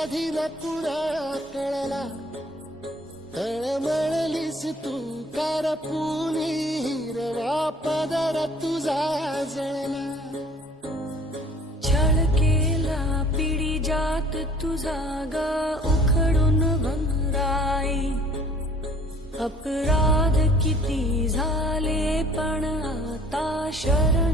आधी न कुणा कळला, तळमळलीस तू कारपुनी, हिरवा पदर तुझा जळला. छळ केला पिढी जात तुझा ग उखडून भंगराई. अपराध किती झाले पण आता शरण